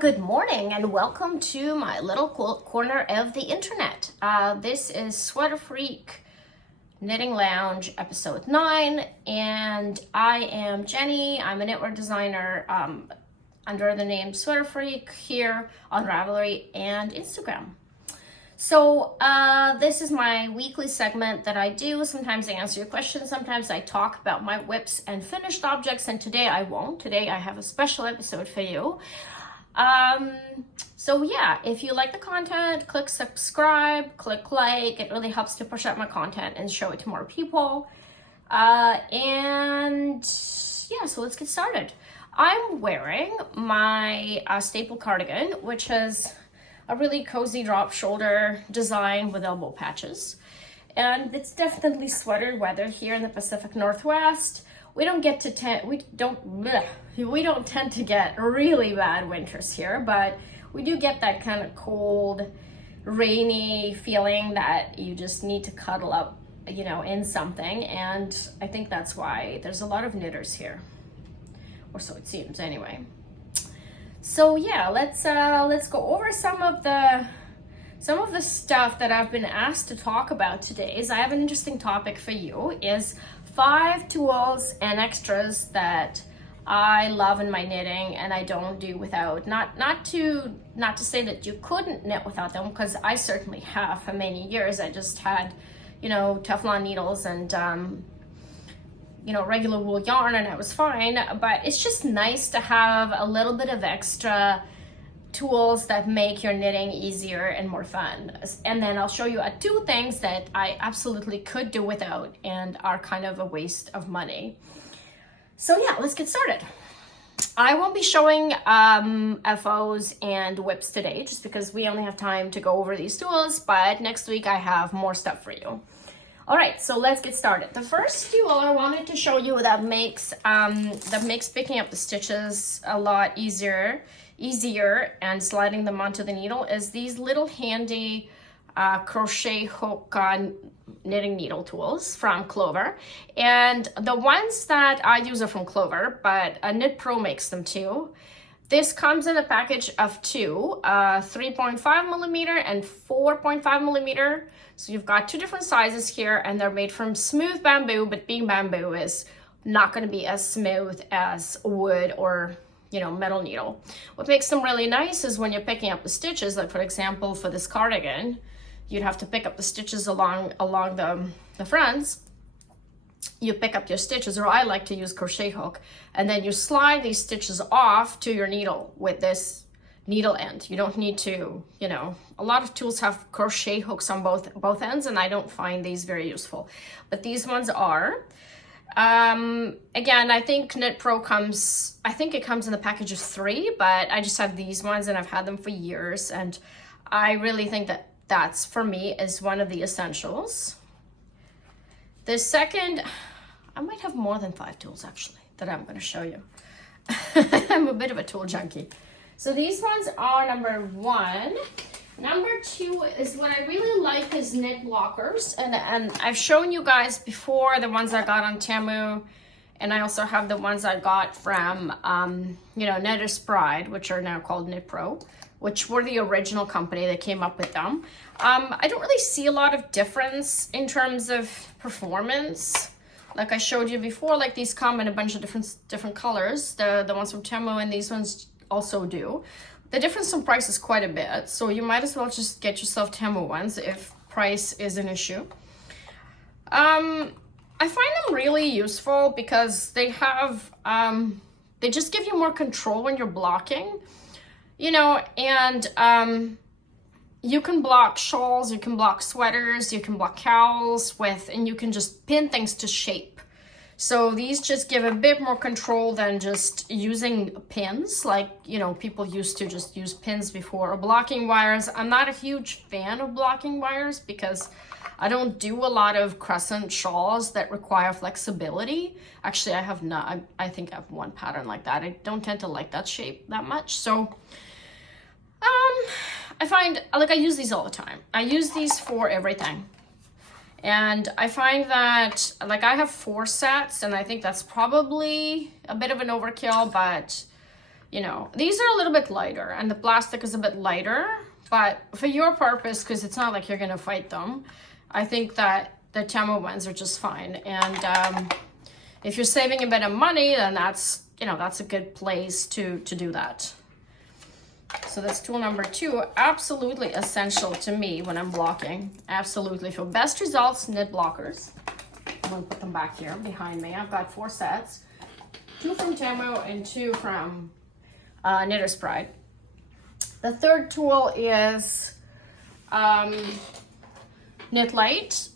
Good morning and welcome to my little corner of the internet. This is Sweater Freak Knitting Lounge episode 9, and I am Jenny. I'm a knitwear designer under the name Sweater Freak here on Ravelry and Instagram. So this is my weekly segment that I do. Sometimes I answer your questions, sometimes I talk about my whips and finished objects, and today I won't. Today I have a special episode for you. So yeah, if you like the content, click subscribe, click like. It really helps to push out my content and show it to more people. And yeah, so let's get started. I'm wearing my staple cardigan, which is a really cozy drop shoulder design with elbow patches. And it's definitely sweater weather here in the Pacific Northwest. We don't tend to get really bad winters here, but we do get that kind of cold, rainy feeling that you just need to cuddle up, in something. And I think that's why there's a lot of knitters here, or so it seems anyway. So yeah, let's go over some of the stuff that I've been asked to talk about today. I have an interesting topic for you, is 5 tools and extras that I love in my knitting and I don't do without. Not to say that you couldn't knit without them, because I certainly have for many years. I just had, Teflon needles and regular wool yarn, and I was fine. But it's just nice to have a little bit of extra tools that make your knitting easier and more fun. And then I'll show you 2 things that I absolutely could do without and are kind of a waste of money. So yeah, let's get started. I won't be showing FOs and whips today, just because we only have time to go over these tools, but next week I have more stuff for you. All right, so let's get started. The first tool I wanted to show you that makes picking up the stitches a lot easier and sliding them onto the needle is these little handy crochet hook knitting needle tools from Clover. And the ones that I use are from Clover, but KnitPro makes them too. This comes in a package of 2, 3.5 millimeter and 4.5 millimeter. So you've got 2 different sizes here, and they're made from smooth bamboo, but being bamboo is not going to be as smooth as wood or metal needle. What makes them really nice is when you're picking up the stitches, like for example for this cardigan, you'd have to pick up the stitches along the fronts. You pick up your stitches, or I like to use crochet hook, and then you slide these stitches off to your needle with this needle end. You don't need to, a lot of tools have crochet hooks on both ends, and I don't find these very useful, but these ones are. Again, I think KnitPro comes in the package of 3, but I just have these ones and I've had them for years, and I really think that's for me is one of the essentials. The second, I might have more than 5 tools actually that I'm going to show you. I'm a bit of a tool junkie. So these ones are number 1. Number 2 is what I really like is KnitBlockers, and I've shown you guys before the ones I got on Temu, and I also have the ones I got from Knitter's Pride, which are now called KnitPro, which were the original company that came up with them. I don't really see a lot of difference in terms of performance. Like I showed you before, like these come in a bunch of different colors. The ones from Temu and these ones also do. The difference in price is quite a bit, so you might as well just get yourself Temu ones if price is an issue. I find them really useful because they have, they just give you more control when you're blocking, and you can block shawls, you can block sweaters, you can block cowls and you can just pin things to shape. So these just give a bit more control than just using pins, like, people used to just use pins before, or blocking wires. I'm not a huge fan of blocking wires because I don't do a lot of crescent shawls that require flexibility. Actually, I think I have one pattern like that. I don't tend to like that shape that much. So I find, I use these all the time. I use these for everything. And I find that, I have 4 sets, and I think that's probably a bit of an overkill, but you know, these are a little bit lighter and the plastic is a bit lighter, but for your purpose, because it's not like you're gonna fight them, I think that the Temu ones are just fine. And if you're saving a bit of money, then that's, you know, that's a good place to do that. So that's tool number 2, absolutely essential to me when I'm blocking. Absolutely. For best results, KnitBlockers. I'm gonna put them back here behind me. I've got 4 sets, 2 from Temu and 2 from Knitter's Pride. The third tool is Knit Light.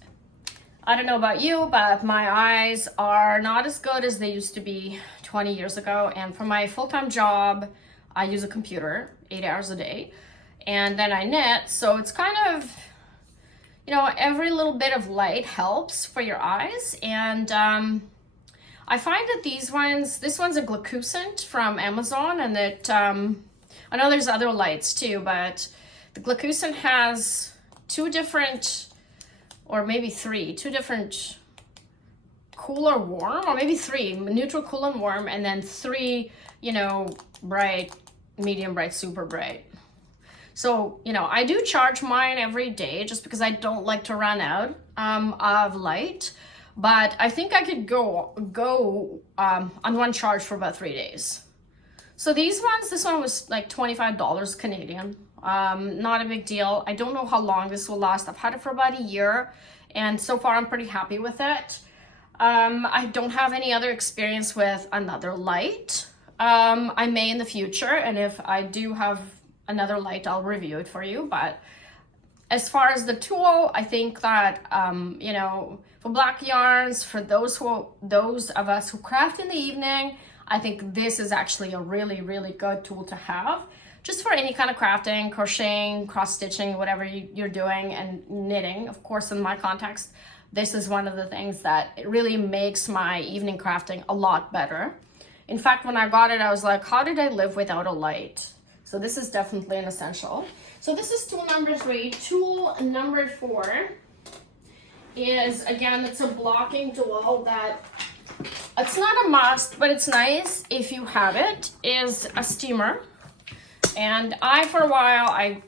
I don't know about you, but my eyes are not as good as they used to be 20 years ago. And for my full-time job, I use a computer 8 hours a day, and then I knit. So it's kind of, you know, every little bit of light helps for your eyes. And I find that these ones, this one's a Glocusent from Amazon, and that I know there's other lights too, but the Glocusent has 2 different, or maybe 3, 2 different cool or warm, or maybe 3, neutral, cool, and warm, and then 3, you know, bright, medium bright, super bright. So, you know, I do charge mine every day just because I don't like to run out of light, but I think I could go on one charge for about 3 days. So these ones, this one was like $25 Canadian. Not a big deal. I don't know how long this will last. I've had it for about a year, and so far I'm pretty happy with it. I don't have any other experience with another light. I may in the future, and if I do have another light, I'll review it for you. But as far as the tool, I think that, you know, for black yarns, for those of us who craft in the evening, I think this is actually a really, really good tool to have. Just for any kind of crafting, crocheting, cross-stitching, whatever you're doing, and knitting. Of course, in my context, this is one of the things that it really makes my evening crafting a lot better. In fact, when I got it, I was like, how did I live without a light? So this is definitely an essential. So this is tool number 3. Tool number 4 is, again, it's a blocking tool that, it's not a must, but it's nice if you have it, is a steamer. And for a while, I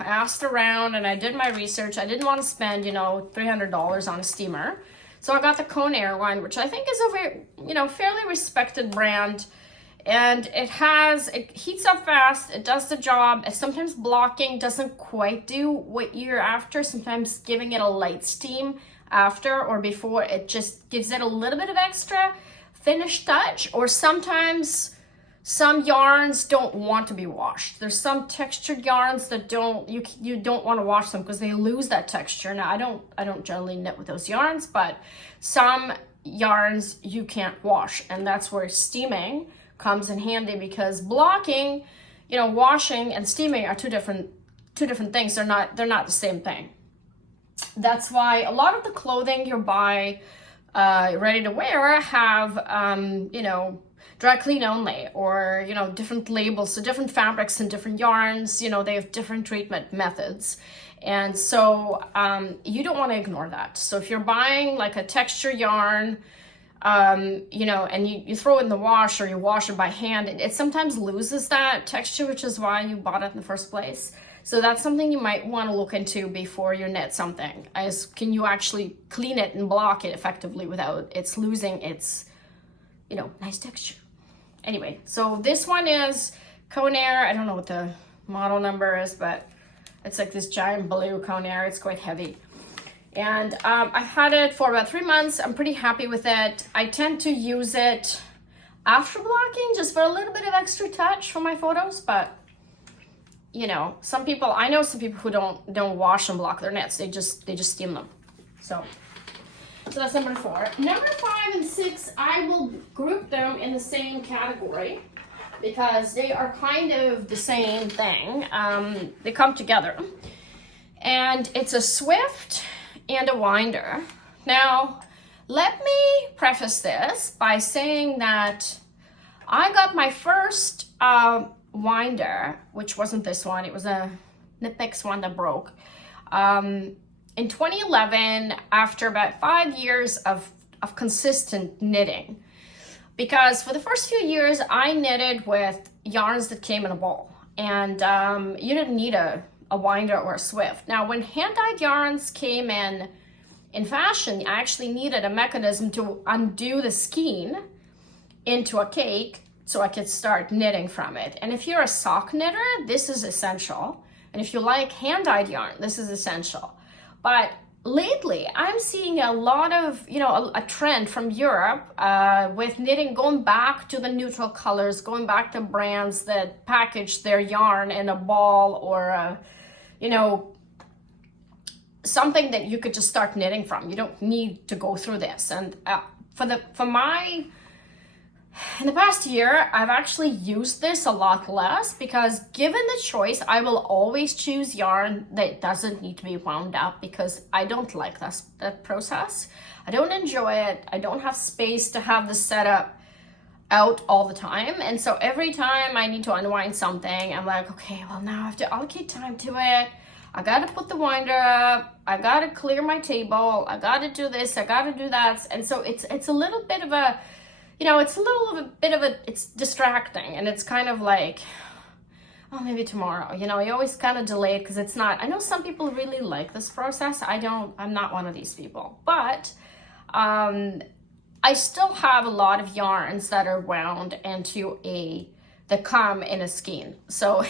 asked around and I did my research. I didn't want to spend, $300 on a steamer. So I got the Conair one, which I think is a very, fairly respected brand. And it heats up fast. It does the job. Sometimes blocking doesn't quite do what you're after. Sometimes giving it a light steam after or before, it just gives it a little bit of extra finish touch. Or sometimes some yarns don't want to be washed. There's some textured yarns that you don't want to wash them because they lose that texture. Now I don't generally knit with those yarns, but some yarns you can't wash, and that's where steaming comes in handy, because blocking, washing and steaming are two different things. They're not the same thing. That's why a lot of the clothing you buy ready to wear have dry clean only, or different labels, so different fabrics and different yarns, they have different treatment methods. And so you don't want to ignore that. So if you're buying like a texture yarn, and you throw it in the wash, or you wash it by hand, it sometimes loses that texture, which is why you bought it in the first place. So that's something you might want to look into before you knit something, is can you actually clean it and block it effectively without it's losing its nice texture. Anyway, so this one is Conair. I don't know what the model number is, but it's like this giant blue Conair. It's quite heavy. And I've had it for about 3 months. I'm pretty happy with it. I tend to use it after blocking just for a little bit of extra touch for my photos, but I know some people who don't wash and block their knits. They just steam them. So that's number 4. Number 5 and 6, I will group them in the same category because they are kind of the same thing. They come together. And it's a Swift and a winder. Now, let me preface this by saying that I got my first winder, which wasn't this one. It was a KnitPicks one that broke. In 2011, after about 5 years of consistent knitting, because for the first few years I knitted with yarns that came in a ball, and you didn't need a winder or a swift. Now, when hand-dyed yarns came in fashion, I actually needed a mechanism to undo the skein into a cake so I could start knitting from it. And if you're a sock knitter, this is essential. And if you like hand-dyed yarn, this is essential. But lately, I'm seeing a lot of, a trend from Europe with knitting going back to the neutral colors, going back to brands that package their yarn in a ball or, something that you could just start knitting from. You don't need to go through this. And in the past year, I've actually used this a lot less because given the choice, I will always choose yarn that doesn't need to be wound up because I don't like that process. I don't enjoy it. I don't have space to have the setup out all the time. And so every time I need to unwind something, I'm like, okay, well now I have to allocate time to it. I gotta put the winder up. I gotta clear my table. I gotta do this. I gotta do that. And so it's a little bit of a, it's distracting, and it's kind of like, oh, maybe tomorrow, you always kind of delay it because it's not, I know some people really like this process. I'm not one of these people, but I still have a lot of yarns that are wound into that come in a skein. So,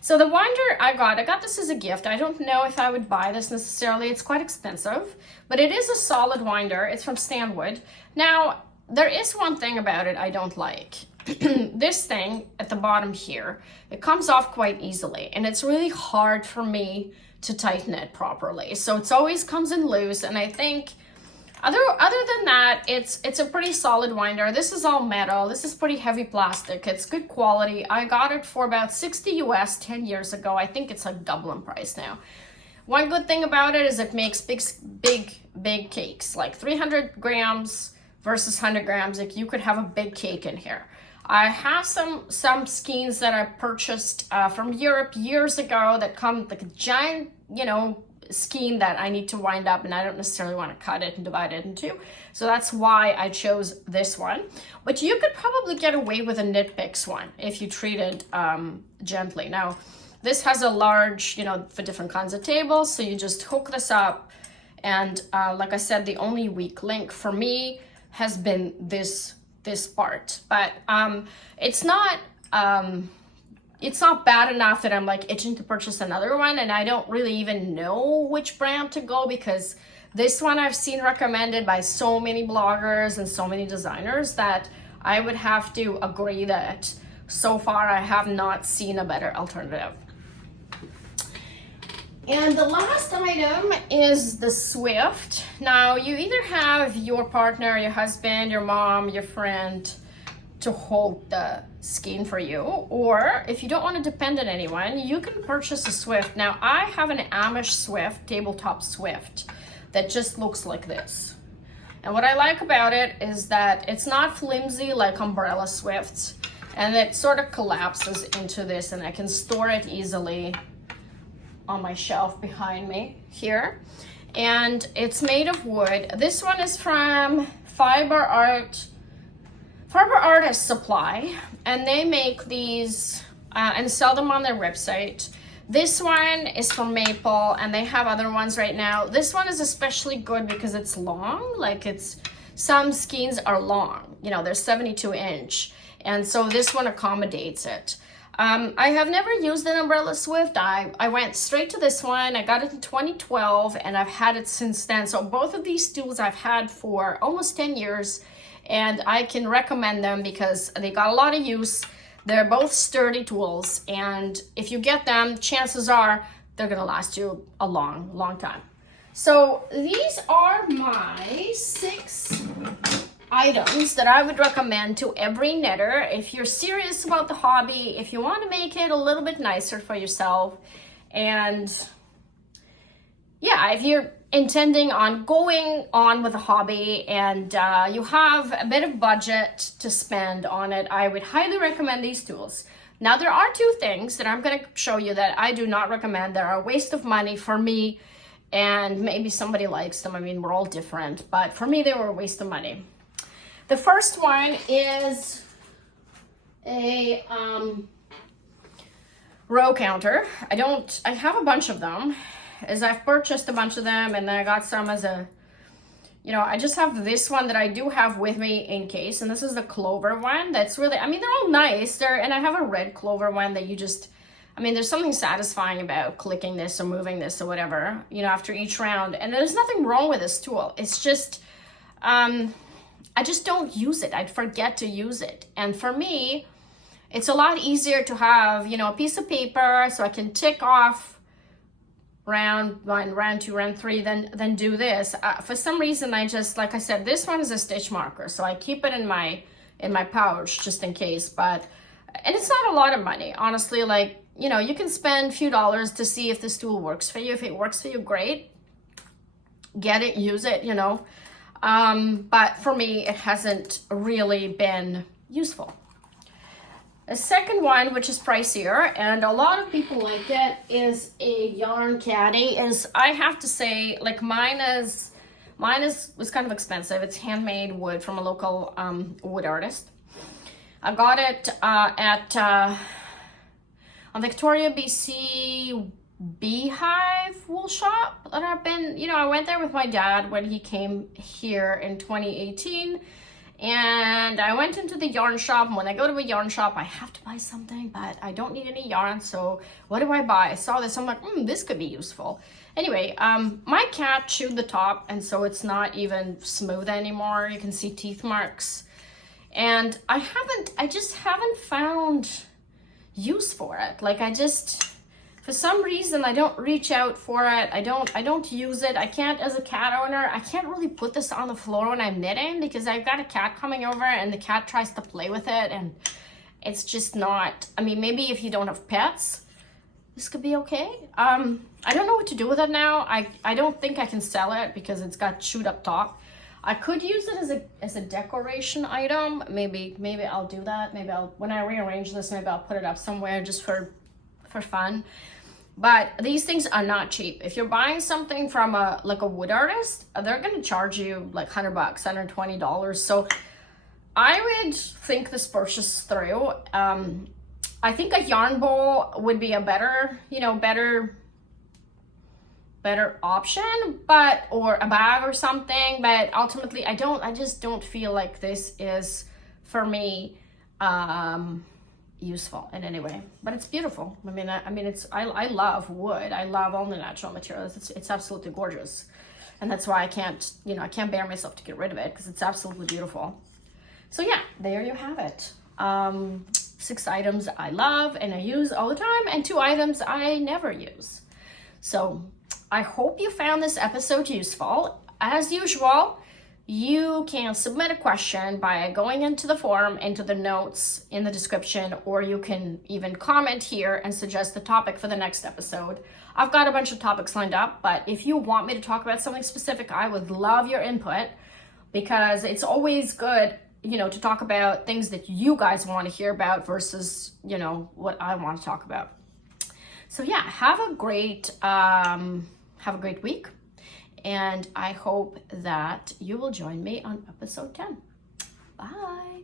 so the winder I got this as a gift. I don't know if I would buy this necessarily. It's quite expensive, but it is a solid winder. It's from Stanwood. Now, there is one thing about it I don't like. This thing at the bottom here, it comes off quite easily, and it's really hard for me to tighten it properly. So it always comes in loose, and I think other than that, it's a pretty solid winder. This is all metal. This is pretty heavy plastic. It's good quality. I got it for about 60 US 10 years ago. I think it's like double in price now. One good thing about it is it makes big cakes, like 300 grams versus 100 grams. Like you could have a big cake in here. I have some skeins that I purchased from Europe years ago that come like a giant, skein that I need to wind up, and I don't necessarily want to cut it and divide it in two. So that's why I chose this one. But you could probably get away with a Knit Picks one if you treat it gently. Now, this has a large, for different kinds of tables. So you just hook this up. And like I said, the only weak link for me has been this part. But it's not bad enough that I'm like itching to purchase another one, and I don't really even know which brand to go because this one I've seen recommended by so many bloggers and so many designers that I would have to agree that so far I have not seen a better alternative. And the last item is the Swift. Now, you either have your partner, your husband, your mom, your friend to hold the skein for you, or if you don't want to depend on anyone, you can purchase a Swift. Now, I have an Amish Swift, tabletop Swift, that just looks like this. And what I like about it is that it's not flimsy like umbrella Swifts, and it sort of collapses into this, and I can store it easily on my shelf behind me here. And it's made of wood. This one is from Fiber Artist Supply, and they make these and sell them on their website. This one is from maple, and they have other ones right now. This one is especially good because it's long. Like some skeins are long, they're 72 inch, and so this one accommodates it. I have never used an umbrella Swift. I went straight to this one. I got it in 2012, and I've had it since then. So both of these tools I've had for almost 10 years, and I can recommend them because they got a lot of use. They're both sturdy tools, and if you get them, chances are they're gonna last you a long time. So these are my 6 items that I would recommend to every knitter. If you're serious about the hobby, if you want to make it a little bit nicer for yourself, and yeah, if you're intending on going on with a hobby and you have a bit of budget to spend on it, I would highly recommend these tools. Now, there are 2 things that I'm going to show you that I do not recommend. That are a waste of money for me, and maybe somebody likes them. I mean, we're all different, but for me, they were a waste of money. The first one is a row counter. I have a bunch of them, as I've purchased a bunch of them, and then I got some as a, you know, I just have this one that I do have with me in case, and this is the Clover one. That's really, I mean, they're all nice. And I have a red Clover one that you just, I mean, there's something satisfying about clicking this or moving this or whatever, you know, after each round. And there's nothing wrong with this tool. It's just, I just don't use it. I'd forget to use it. And for me, it's a lot easier to have, you know, a piece of paper so I can tick off round 1, round 2, round 3, then do this. For some reason, I just, like I said, this one is a stitch marker, so I keep it in my pouch just in case. But, and it's not a lot of money, honestly. Like, you know, you can spend a few dollars to see if this tool works for you. If it works for you, great. Get it, use it, you know. But for me, it hasn't really been useful. A second one, which is pricier, and a lot of people like it, is a yarn caddy. I have to say, like, mine was kind of expensive. It's handmade wood from a local wood artist. I got it at on Victoria, BC Beehive wool shop that I've been, you know, I went there with my dad when he came here in 2018. And I went into the yarn shop, and when I go to a yarn shop, I have to buy something, but I don't need any yarn, so what do I buy? I saw this, I'm like, this could be useful. Anyway, my cat chewed the top, and so it's not even smooth anymore. You can see teeth marks. And I just haven't found use for it. Like, for some reason, I don't reach out for it. I don't use it. I can't, as a cat owner, I can't really put this on the floor when I'm knitting because I've got a cat coming over and the cat tries to play with it, and it's just not, I mean, maybe if you don't have pets, this could be okay. I don't know what to do with it now. I don't think I can sell it because it's got chewed up top. I could use it as a decoration item. Maybe I'll do that. Maybe when I rearrange this, maybe I'll put it up somewhere just for fun. But these things are not cheap. If you're buying something from a wood artist, they're gonna charge you like $100, $120. So I would think this purchase through. I think a yarn bowl would be a better option, or a bag or something. But ultimately, I just don't feel like this is for me useful in any way, but it's beautiful. I mean, I love wood. I love all the natural materials. It's absolutely gorgeous, and that's why I can't bear myself to get rid of it because it's absolutely beautiful. So yeah, there you have it. 6 items I love and I use all the time, and 2 items I never use. So I hope you found this episode useful. As usual, you can submit a question by going into the forum, into the notes in the description, or you can even comment here and suggest the topic for the next episode. I've got a bunch of topics lined up, but if you want me to talk about something specific, I would love your input, because it's always good, to talk about things that you guys want to hear about versus, what I want to talk about. So yeah, have a great week. And I hope that you will join me on episode 10. Bye.